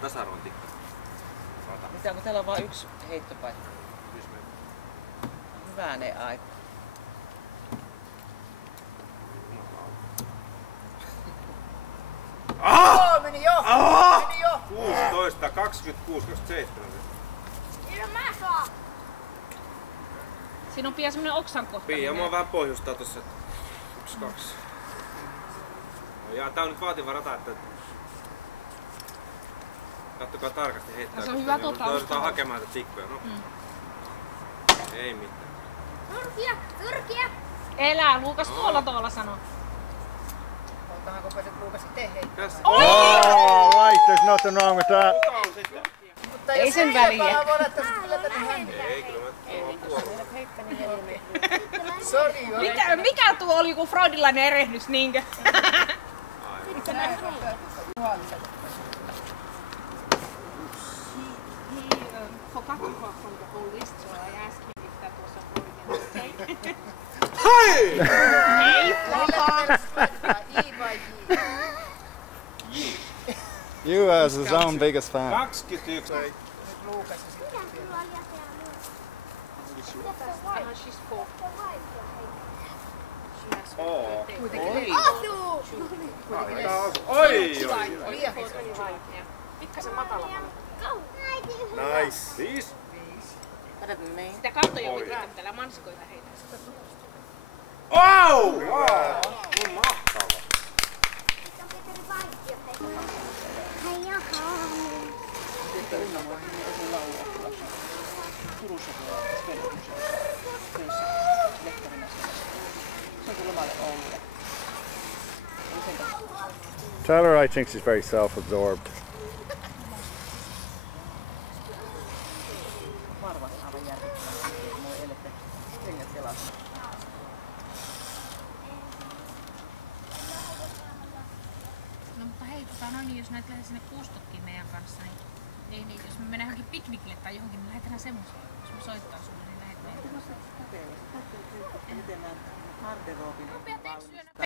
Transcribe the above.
tasa-arvon tikka. Mitä, kun täällä on vain yksi heittopaikka? Hyvänen aika. Meni jo! Meni jo! 16, 26, 27. Kyllä mä saan. Siinä on pian semmonen oksan kohta. Pia, mua vähän pohjustaa tossa. 1, 2. Ja tää on nyt vaativa rata, että kattokaa tarkasti heittää. Se on hyvä Toivotaan hakemaan tätä tikkoja. No. Ei mitään. Turkia! Turkia! Elää, Luukas tuolla sanoo. Oltaanko pääset Luukas itse heittää? Oh, right, there's nothing wrong with that. Kuka on sitten? Mutta Ei sen väliä. Ei, kyllä mä tuolla. Sori, Mikä tuo oli joku freudilainen erehdys, niinkö? Forgot to talk from the whole list, so I asked him if that was a Freudian mistake. Hei! You as his own biggest fan. 21. She spoke. She has Oo. Oi! Oi! Pikkasen matalammin. Nice. 5. Sitä kartoja voi tehdä, täällä mansikoita heitä. Oh! Wow! Mahtava. Tyler, I think she's very self-absorbed. No mutta hei, niin jos näet lähde sinne puustokkiin meidän kanssa, niin jos me mennään johonkin piknikille tai johonkin, niin lähdetään semmoiseen. Jos me soittaa sulle, niin lähdet meidän kanssa.